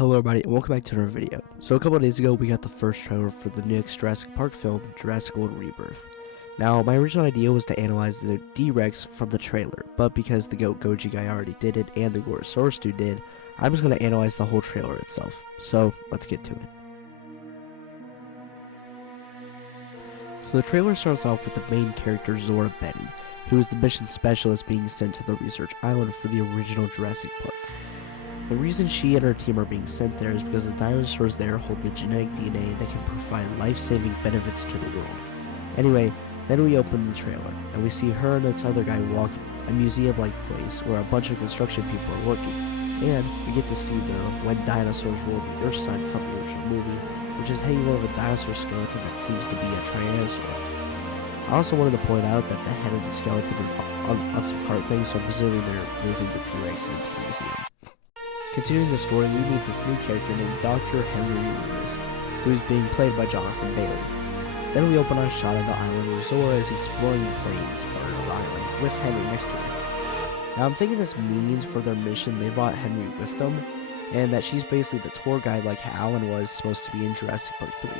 Hello everybody and welcome back to another video. So a couple of days ago we got the first trailer for the next Jurassic Park film, Jurassic World Rebirth. Now my original idea was to analyze the D-Rex from the trailer, but because the Goat Goji guy already did it and the Gorosaurus dude did, I'm just going to analyze the whole trailer itself. So let's get to it. So the trailer starts off with the main character Zora Betty, who is the mission specialist being sent to the research island for the original Jurassic Park. The reason she and her team are being sent there is because the dinosaurs there hold the genetic DNA that can provide life-saving benefits to the world. Anyway, then we open the trailer, and we see her and this other guy walk a museum-like place where a bunch of construction people are working, and we get to see the When Dinosaurs Ruled the Earth sign from the original movie, which is hanging over a dinosaur skeleton that seems to be a Tyrannosaur. I also wanted to point out that the head of the skeleton is on some cart thing, so I'm presuming they're moving the T-Rex into the museum. Continuing the story, we meet this new character named Dr. Henry Lewis, who is being played by Jonathan Bailey. Then we open on a shot of the island where Zora is exploring the plains part of the island, with Henry next to her. Now I'm thinking this means for their mission they brought Henry with them, and that she's basically the tour guide like Alan was supposed to be in Jurassic Park 3.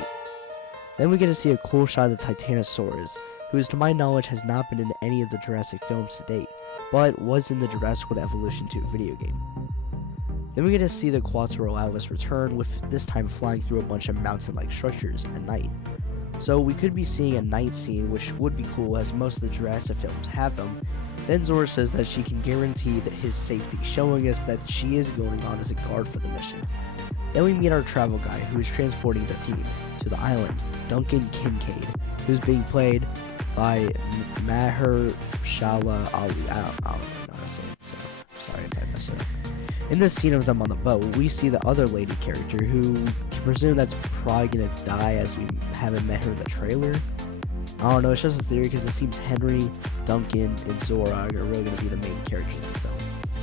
Then we get to see a cool shot of the Titanosaurus, who to my knowledge has not been in any of the Jurassic films to date, but was in the Jurassic World Evolution 2 video game. Then we get to see the Quetzalcoatlus return, with this time flying through a bunch of mountain-like structures at night. So we could be seeing a night scene, which would be cool as most of the Jurassic films have them. Then Zora says that she can guarantee that his safety, showing us that she is going on as a guard for the mission. Then we meet our travel guide, who is transporting the team to the island, Duncan Kincaid, who's being played by Mahershala Ali. I don't know how to say it, so sorry if I messed it up. In this scene of them on the boat, we see the other lady character, who can presume that's probably gonna die as we haven't met her in the trailer. I don't know, it's just a theory because it seems Henry, Duncan, and Zora are really gonna be the main characters in the film.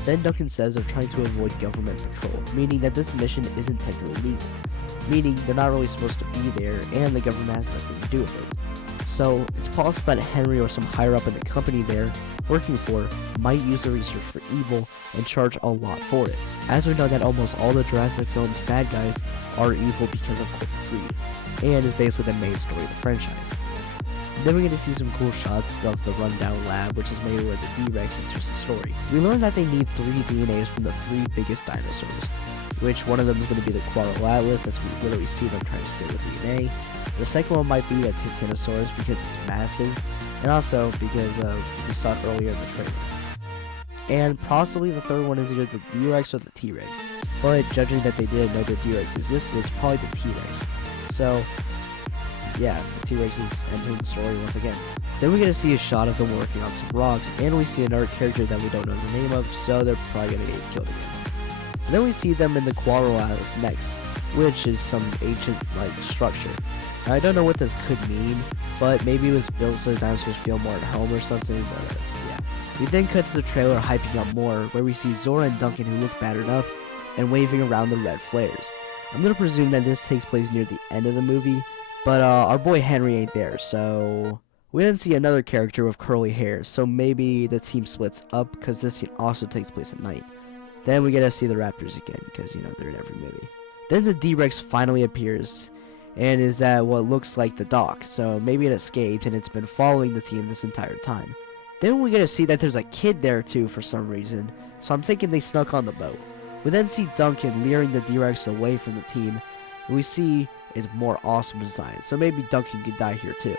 Then Duncan says they're trying to avoid government patrol, meaning that this mission isn't technically legal, meaning they're not really supposed to be there and the government has nothing to do with it. So it's possible that Henry or some higher up in the company they're working for might use the research for evil and charge a lot for it, as we know that almost all the Jurassic films bad guys are evil because of corporate greed, and is basically the main story of the franchise. Then we get to see some cool shots of the rundown lab, which is maybe where the D-Rex enters the story. We learn that they need 3 DNAs from the 3 biggest dinosaurs, which one of them is going to be the Quetzalcoatlus, as we literally see them trying to steal the DNA. The second one might be a Titanosaurus because it's massive, and also because we saw it earlier in the trailer. And possibly the third one is either the D-Rex or the T-Rex, but judging that they didn't know the D-Rex existed, it's probably the T-Rex. So yeah, the T-Rex is entering the story once again. Then we get to see a shot of them working on some rocks, and we see another character that we don't know the name of, so they're probably going to get killed again. And then we see them in the Quetzalcoatlus next, which is some ancient-like structure. Now, I don't know what this could mean, but maybe it was built so the dinosaurs feel more at home or something, but yeah. We then cut to the trailer hyping up more, where we see Zora and Duncan, who look battered up, and waving around the red flares. I'm going to presume that this takes place near the end of the movie, but our boy Henry ain't there, so we didn't see another character with curly hair, so maybe the team splits up, because this scene also takes place at night. Then we get to see the raptors again, because, you know, they're in every movie. Then the D-Rex finally appears, and is at what looks like the dock, so maybe it escaped and it's been following the team this entire time. Then we get to see that there's a kid there too for some reason, so I'm thinking they snuck on the boat. We then see Duncan leering the D-Rex away from the team, and we see it's more awesome design, so maybe Duncan could die here too.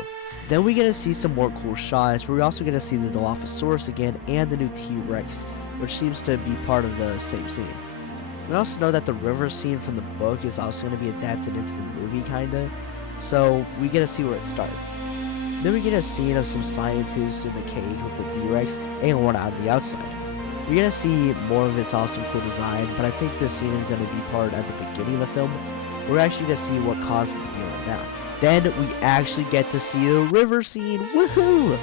Then we get to see some more cool shots, where we also get to see the Dilophosaurus again and the new T-Rex, which seems to be part of the same scene. We also know that the river scene from the book is also going to be adapted into the movie, kinda, so we get to see where it starts. Then we get a scene of some scientists in the cage with the D-Rex and one on the outside. We're going to see more of its awesome cool design, but I think this scene is going to be part at the beginning of the film. We're actually going to see what caused it to be like that. Then we actually get to see the river scene, woohoo!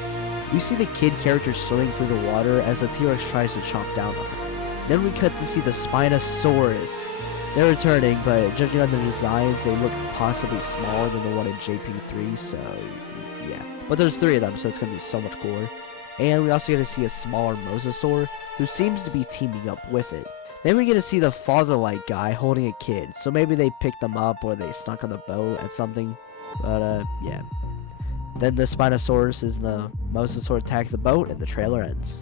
We see the kid character swimming through the water as the T-Rex tries to chomp down on it. Then we cut to see the Spinosaurus. They're returning, but judging on the designs, they look possibly smaller than the one in JP3, so yeah. But there's 3 of them, so it's going to be so much cooler. And we also get to see a smaller mosasaur, who seems to be teaming up with it. Then we get to see the father-like guy holding a kid. So maybe they picked them up or they snuck on the boat at something. But, yeah. Then the Spinosaurus and the Mosasaur attack the boat, and the trailer ends.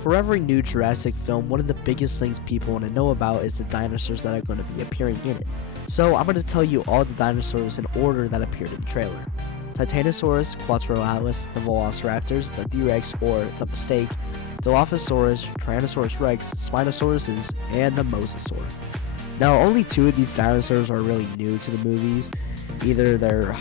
For every new Jurassic film, one of the biggest things people want to know about is the dinosaurs that are going to be appearing in it. So I'm going to tell you all the dinosaurs in order that appeared in the trailer. Titanosaurus, Quetzalcoatlus, the Velociraptors, the T-Rex or the Mistake, Dilophosaurus, Tyrannosaurus Rex, Spinosaurus, and the Mosasaur. Now, only 2 of these dinosaurs are really new to the movies. Either that they're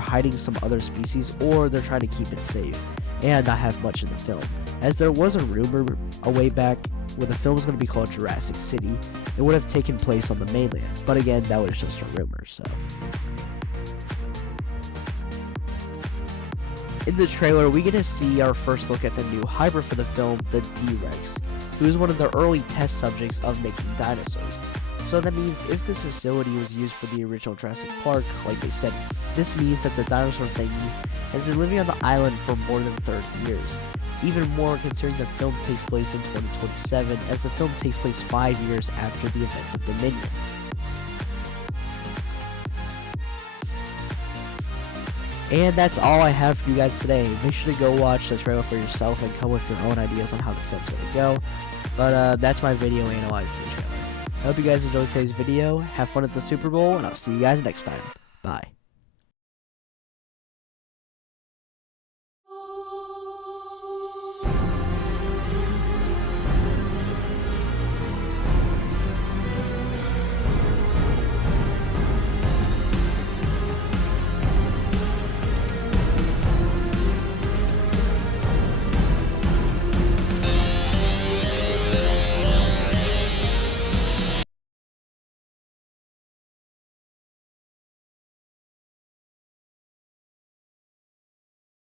hiding some other species, or they're trying to keep it safe, and not have much in the film. As there was a rumor a way back where the film was going to be called Jurassic City, it would have taken place on the mainland, but again, that was just a rumor, so. In the trailer, we get to see our first look at the new hybrid for the film, the T-Rex, who is one of the early test subjects of making dinosaurs. So that means if this facility was used for the original Jurassic Park, like they said, this means that the dinosaur thingy has been living on the island for more than 30 years. Even more considering the film takes place in 2027, as the film takes place 5 years after the events of Dominion. And that's all I have for you guys today. Make sure to go watch the trailer for yourself and come with your own ideas on how the film's going to go. But that's my video analyzing the trailer. I hope you guys enjoyed today's video. Have fun at the Super Bowl, and I'll see you guys next time. Bye.